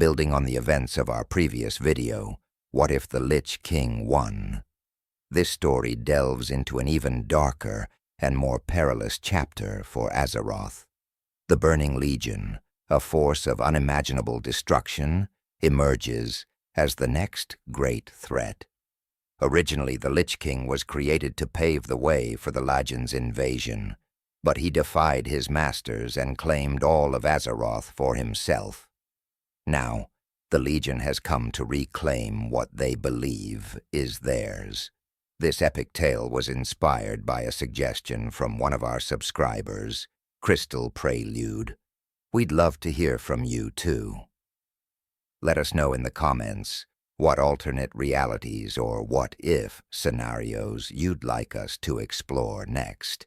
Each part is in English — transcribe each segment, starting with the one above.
Building on the events of our previous video, what if the Lich King won? This story delves into an even darker and more perilous chapter for Azeroth. The Burning Legion, a force of unimaginable destruction, emerges as the next great threat. Originally, the Lich King was created to pave the way for the Legion's invasion, but he defied his masters and claimed all of Azeroth for himself. Now, the Legion has come to reclaim what they believe is theirs. This epic tale was inspired by a suggestion from one of our subscribers, Crystal Prelude. We'd love to hear from you too. Let us know in the comments what alternate realities or what-if scenarios you'd like us to explore next.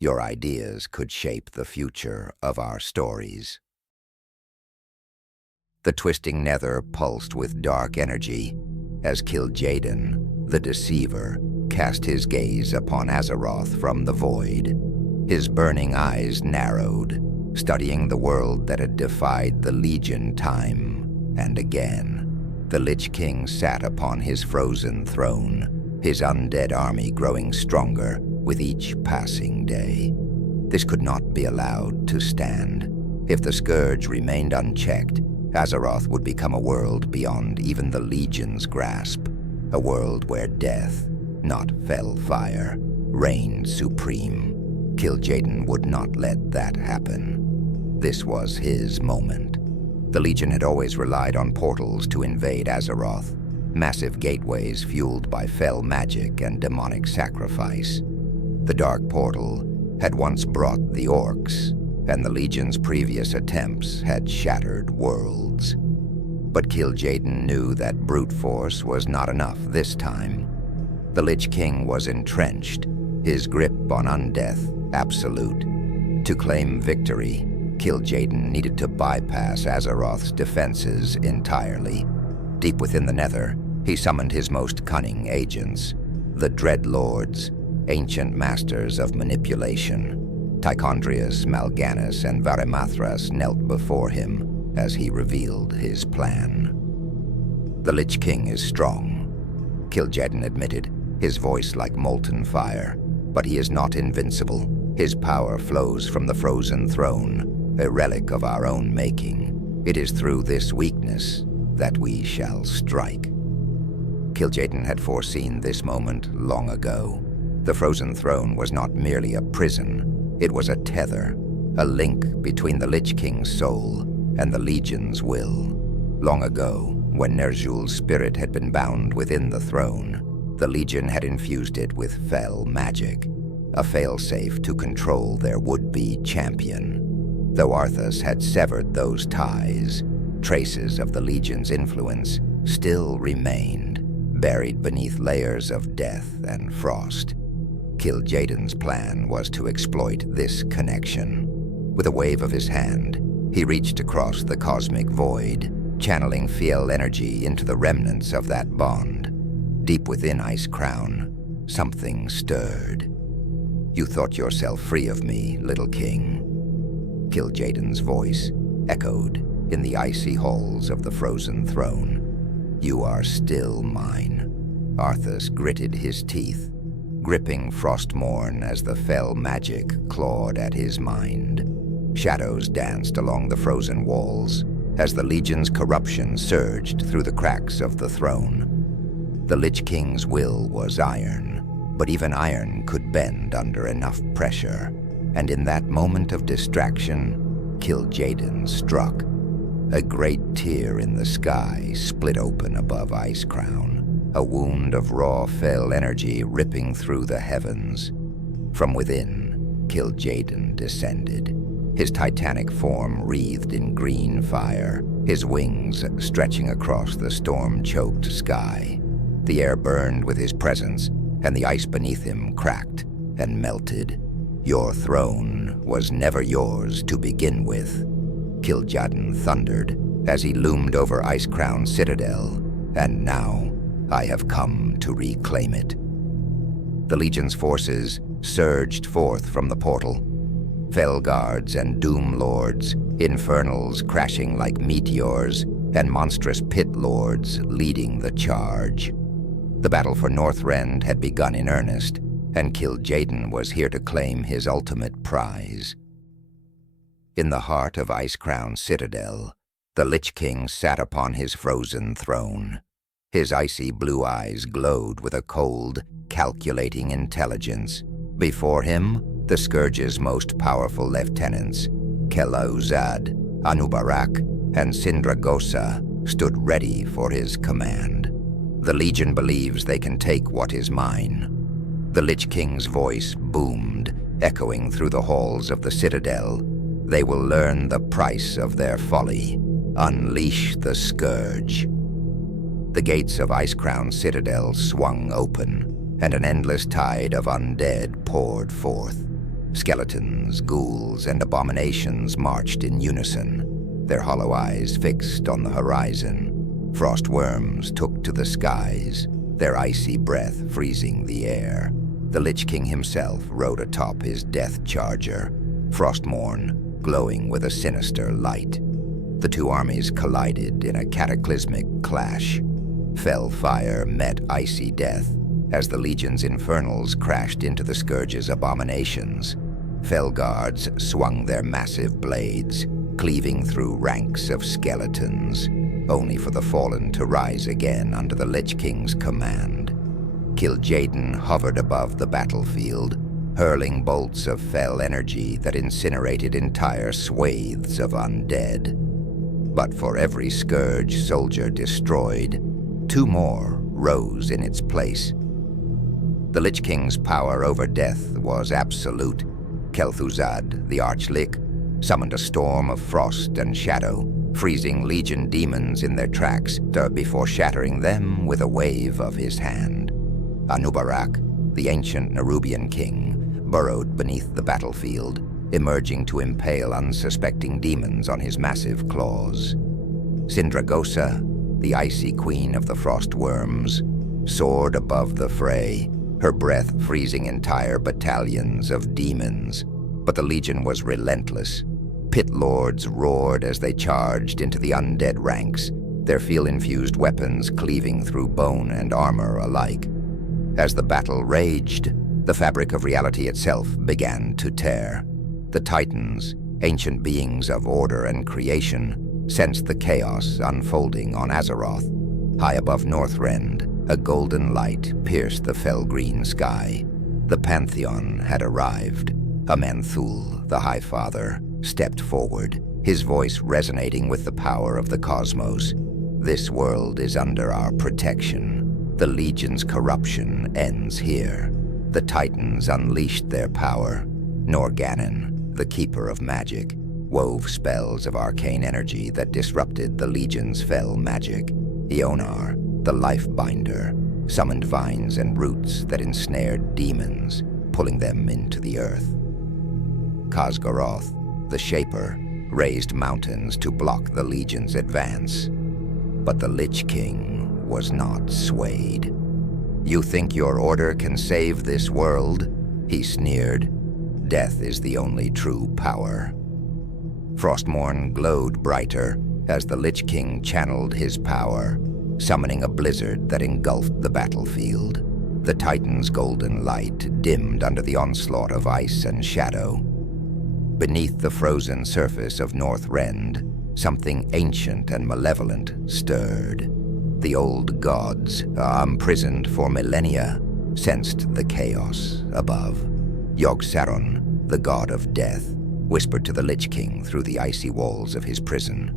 Your ideas could shape the future of our stories. The twisting nether pulsed with dark energy as Kil'jaeden, the deceiver, cast his gaze upon Azeroth from the void. His burning eyes narrowed, studying the world that had defied the Legion time and again. The Lich King sat upon his frozen throne, his undead army growing stronger with each passing day. This could not be allowed to stand. If the Scourge remained unchecked, Azeroth would become a world beyond even the Legion's grasp, a world where death, not fell fire, reigned supreme. Kil'jaeden would not let that happen. This was his moment. The Legion had always relied on portals to invade Azeroth, massive gateways fueled by fell magic and demonic sacrifice. The Dark Portal had once brought the orcs, and the Legion's previous attempts had shattered worlds. But Kil'jaeden knew that brute force was not enough this time. The Lich King was entrenched, his grip on undeath absolute. To claim victory, Kil'jaeden needed to bypass Azeroth's defenses entirely. Deep within the Nether, he summoned his most cunning agents, the Dreadlords, ancient masters of manipulation. Tichondrius, Mal'Ganis, and Varimathras knelt before him as he revealed his plan. The Lich King is strong, Kil'jaeden admitted, his voice like molten fire. But he is not invincible. His power flows from the frozen throne, a relic of our own making. It is through this weakness that we shall strike. Kil'jaeden had foreseen this moment long ago. The frozen throne was not merely a prison. It was a tether, a link between the Lich King's soul and the Legion's will. Long ago, when Ner'zhul's spirit had been bound within the throne, the Legion had infused it with fell magic, a failsafe to control their would-be champion. Though Arthas had severed those ties, traces of the Legion's influence still remained, buried beneath layers of death and frost. Kil'jaeden's plan was to exploit this connection. With a wave of his hand, he reached across the cosmic void, channeling Fiel energy into the remnants of that bond. Deep within Icecrown, something stirred. "You thought yourself free of me, little king." Kil'jaeden's voice echoed in the icy halls of the frozen throne. "You are still mine." Arthas gritted his teeth, gripping Frostmourne as the fell magic clawed at his mind. Shadows danced along the frozen walls as the Legion's corruption surged through the cracks of the throne. The Lich King's will was iron, but even iron could bend under enough pressure, and in that moment of distraction, Kil'jaeden struck. A great tear in the sky split open above Icecrown, a wound of raw fell energy ripping through the heavens. From within, Kil'jaeden descended, his titanic form wreathed in green fire, his wings stretching across the storm-choked sky. The air burned with his presence, and the ice beneath him cracked and melted. "Your throne was never yours to begin with," Kil'jaeden thundered as he loomed over Icecrown Citadel, "and now I have come to reclaim it." The Legion's forces surged forth from the portal. Fell guards and doom lords, infernals crashing like meteors, and monstrous pit lords leading the charge. The battle for Northrend had begun in earnest, and Kil'jaeden was here to claim his ultimate prize. In the heart of Icecrown Citadel, the Lich King sat upon his frozen throne. His icy blue eyes glowed with a cold, calculating intelligence. Before him, the Scourge's most powerful lieutenants, Kil'jaeden, Anub'arak, and Sindragosa, stood ready for his command. The Legion believes they can take what is mine. The Lich King's voice boomed, echoing through the halls of the Citadel. They will learn the price of their folly. Unleash the Scourge. The gates of Icecrown Citadel swung open, and an endless tide of undead poured forth. Skeletons, ghouls, and abominations marched in unison, their hollow eyes fixed on the horizon. Frost worms took to the skies, their icy breath freezing the air. The Lich King himself rode atop his death charger, Frostmourne glowing with a sinister light. The two armies collided in a cataclysmic clash. Fell fire met icy death as the Legion's infernals crashed into the Scourge's abominations. Fell guards swung their massive blades, cleaving through ranks of skeletons, only for the fallen to rise again under the Lich King's command. Kil'jaeden hovered above the battlefield, hurling bolts of fell energy that incinerated entire swathes of undead. But for every Scourge soldier destroyed, two more rose in its place. The Lich King's power over death was absolute. Kel'Thuzad, the Archlich, summoned a storm of frost and shadow, freezing Legion demons in their tracks before shattering them with a wave of his hand. Anub'arak, the ancient Nerubian king, burrowed beneath the battlefield, emerging to impale unsuspecting demons on his massive claws. Sindragosa, the icy queen of the frost worms, soared above the fray, her breath freezing entire battalions of demons. But the Legion was relentless. Pit lords roared as they charged into the undead ranks, their feel-infused weapons cleaving through bone and armor alike. As the battle raged, the fabric of reality itself began to tear. The Titans, ancient beings of order and creation, sensed the chaos unfolding on Azeroth. High above Northrend, a golden light pierced the fell-green sky. The Pantheon had arrived. Amenthul, the High Father, stepped forward, his voice resonating with the power of the cosmos. This world is under our protection. The Legion's corruption ends here. The Titans unleashed their power. Norganon, the Keeper of Magic, wove spells of arcane energy that disrupted the Legion's fell magic. Ionar, the Lifebinder, summoned vines and roots that ensnared demons, pulling them into the earth. Khaz'goroth, the Shaper, raised mountains to block the Legion's advance. But the Lich King was not swayed. "You think your order can save this world?" he sneered. "Death is the only true power." Frostmourne glowed brighter as the Lich King channeled his power, summoning a blizzard that engulfed the battlefield. The Titan's golden light dimmed under the onslaught of ice and shadow. Beneath the frozen surface of Northrend, something ancient and malevolent stirred. The old gods, imprisoned for millennia, sensed the chaos above. Yogg-Saron, the god of death, whispered to the Lich King through the icy walls of his prison.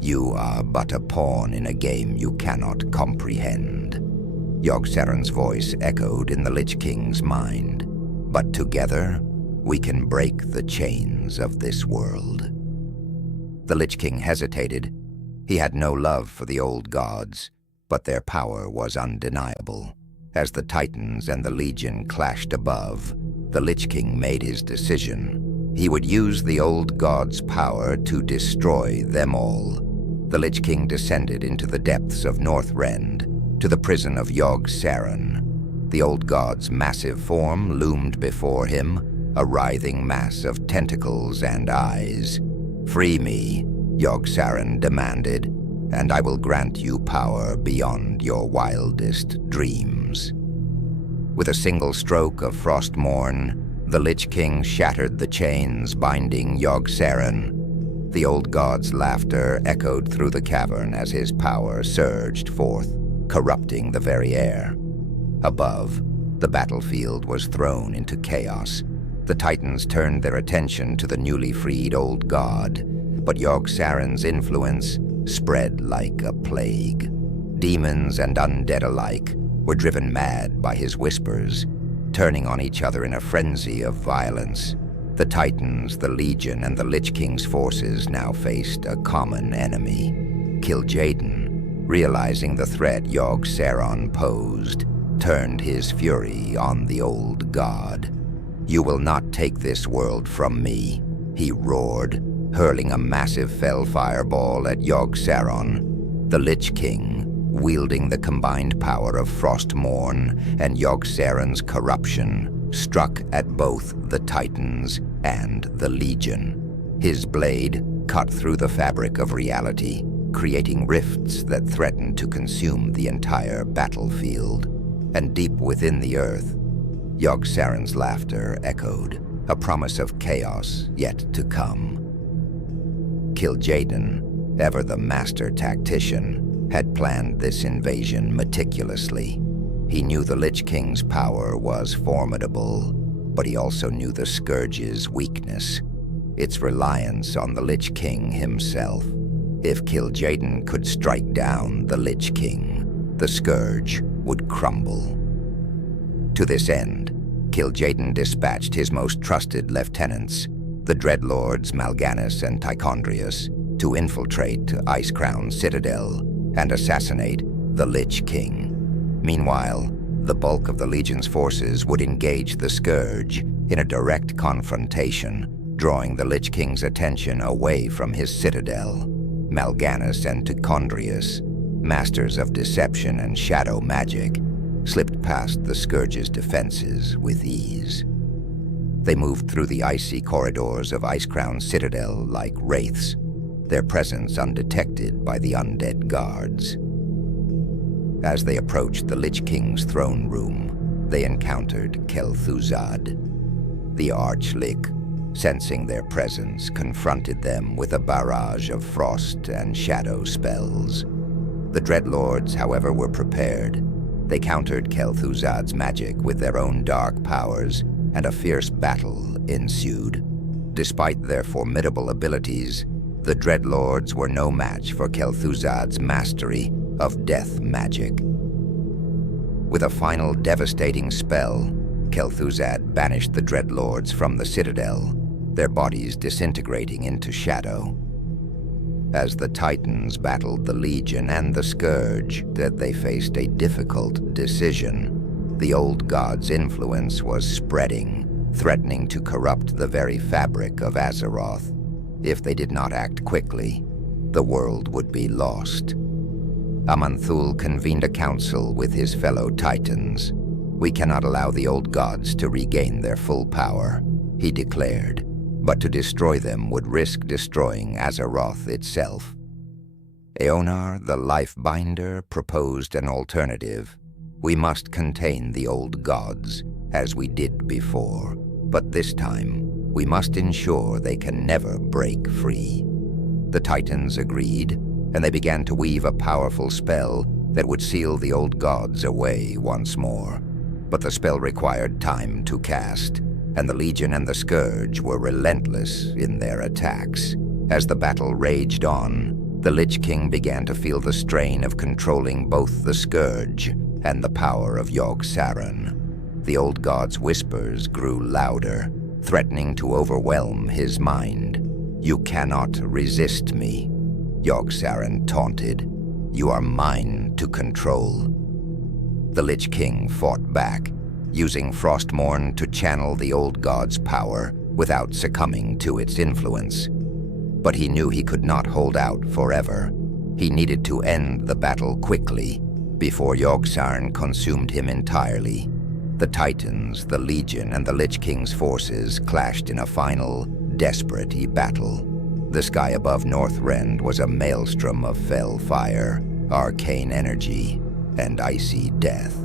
"You are but a pawn in a game you cannot comprehend." Yogg-Saron's voice echoed in the Lich King's mind. "But together, we can break the chains of this world." The Lich King hesitated. He had no love for the old gods, but their power was undeniable. As the Titans and the Legion clashed above, the Lich King made his decision. He would use the old gods' power to destroy them all. The Lich King descended into the depths of Northrend, to the prison of Yogg-Saron. The old god's massive form loomed before him, a writhing mass of tentacles and eyes. "Free me," Yogg-Saron demanded. and I will grant you power beyond your wildest dreams." With a single stroke of Frostmourne, the Lich King shattered the chains binding Yogg-Saron. The old god's laughter echoed through the cavern as his power surged forth, corrupting the very air. Above, the battlefield was thrown into chaos. The Titans turned their attention to the newly freed old god, but Yogg-Saron's influence spread like a plague. Demons and undead alike were driven mad by his whispers, turning on each other in a frenzy of violence. The Titans, the Legion, and the Lich King's forces now faced a common enemy. Kil'jaeden, realizing the threat Yogg-Saron posed, turned his fury on the old god. "You will not take this world from me," he roared, hurling a massive fell fireball at Yogg-Saron. The Lich King, wielding the combined power of Frostmourne and Yogg-Saron's corruption, struck at both the Titans and the Legion. His blade cut through the fabric of reality, creating rifts that threatened to consume the entire battlefield. And deep within the earth, Yogg-Saron's laughter echoed, a promise of chaos yet to come. Kil'jaeden, ever the master tactician, had planned this invasion meticulously. He knew the Lich King's power was formidable, but he also knew the Scourge's weakness, its reliance on the Lich King himself. If Kil'jaeden could strike down the Lich King, the Scourge would crumble. To this end, Kil'jaeden dispatched his most trusted lieutenants, the Dreadlords Mal'Ganis and Tichondrius, to infiltrate Icecrown Citadel and assassinate the Lich King. Meanwhile, the bulk of the Legion's forces would engage the Scourge in a direct confrontation, drawing the Lich King's attention away from his citadel. Mal'Ganis and Tichondrius, masters of deception and shadow magic, slipped past the Scourge's defenses with ease. They moved through the icy corridors of Icecrown Citadel like wraiths, their presence undetected by the undead guards. As they approached the Lich King's throne room, they encountered Kel'Thuzad. The Archlich, sensing their presence, confronted them with a barrage of frost and shadow spells. The Dreadlords, however, were prepared. They countered Kel'Thuzad's magic with their own dark powers, and a fierce battle ensued. Despite their formidable abilities, the Dreadlords were no match for Kel'Thuzad's mastery of death magic. With a final devastating spell, Kel'Thuzad banished the Dreadlords from the Citadel, their bodies disintegrating into shadow. As the Titans battled the Legion and the Scourge, they faced a difficult decision. The old god's influence was spreading, threatening to corrupt the very fabric of Azeroth. If they did not act quickly, the world would be lost. Aman'Thul convened a council with his fellow Titans. "We cannot allow the old gods to regain their full power," he declared, "but to destroy them would risk destroying Azeroth itself." Eonar, the Lifebinder, proposed an alternative. "We must contain the old gods, as we did before, but this time, we must ensure they can never break free." The Titans agreed, and they began to weave a powerful spell that would seal the old gods away once more. But the spell required time to cast, and the Legion and the Scourge were relentless in their attacks. As the battle raged on, the Lich King began to feel the strain of controlling both the Scourge and the power of Yogg-Saron. The old god's whispers grew louder, threatening to overwhelm his mind. "You cannot resist me," Yogg-Saron taunted. "You are mine to control." The Lich King fought back, using Frostmourne to channel the old god's power without succumbing to its influence. But he knew he could not hold out forever. He needed to end the battle quickly, before Yogg-Saron consumed him entirely. The Titans, the Legion, and the Lich King's forces clashed in a final, desperate battle. The sky above Northrend was a maelstrom of fell fire, arcane energy, and icy death.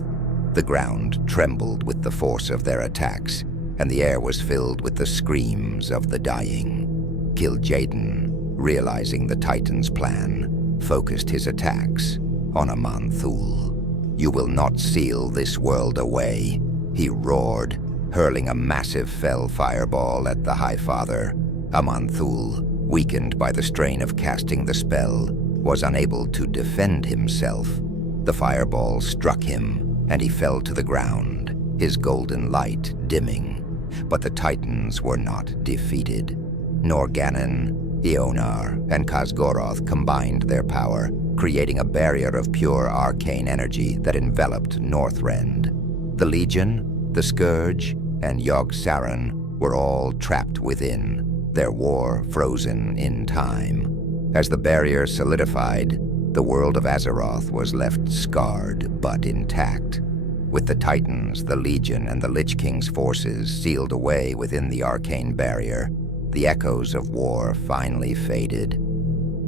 The ground trembled with the force of their attacks, and the air was filled with the screams of the dying. Kil'jaeden, realizing the Titan's plan, focused his attacks on Aman'Thul. "You will not seal this world away," he roared, hurling a massive fell fireball at the Highfather. Aman'Thul, weakened by the strain of casting the spell, was unable to defend himself. The fireball struck him, and he fell to the ground, his golden light dimming. But the Titans were not defeated. Norgannon, Eonar, and Khazgoroth combined their power, creating a barrier of pure arcane energy that enveloped Northrend. The Legion, the Scourge, and Yogg-Saron were all trapped within, their war frozen in time. As the barrier solidified, the world of Azeroth was left scarred but intact. With the Titans, the Legion, and the Lich King's forces sealed away within the arcane barrier, the echoes of war finally faded.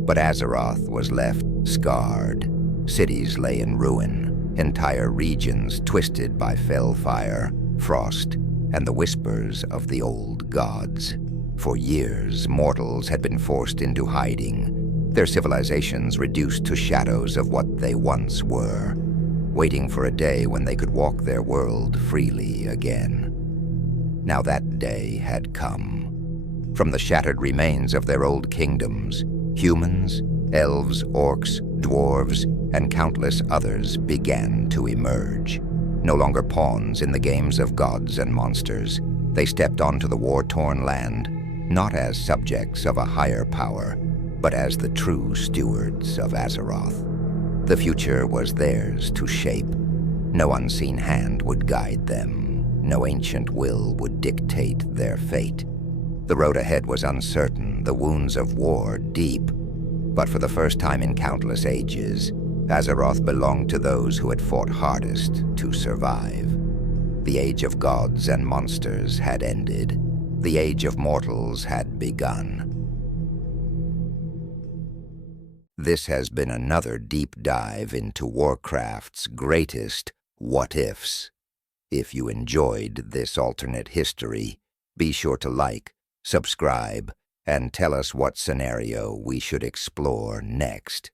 But Azeroth was left scarred. Cities lay in ruin, entire regions twisted by fell fire, frost, and the whispers of the old gods. For years, mortals had been forced into hiding, their civilizations reduced to shadows of what they once were, waiting for a day when they could walk their world freely again. Now that day had come. From the shattered remains of their old kingdoms, humans, elves, orcs, dwarves, and countless others began to emerge. No longer pawns in the games of gods and monsters, they stepped onto the war-torn land, not as subjects of a higher power, but as the true stewards of Azeroth. The future was theirs to shape. No unseen hand would guide them. No ancient will would dictate their fate. The road ahead was uncertain, the wounds of war deep. But for the first time in countless ages, Azeroth belonged to those who had fought hardest to survive. The age of gods and monsters had ended. The age of mortals had begun. This has been another deep dive into Warcraft's greatest what-ifs. If you enjoyed this alternate history, be sure to like, subscribe, and tell us what scenario we should explore next.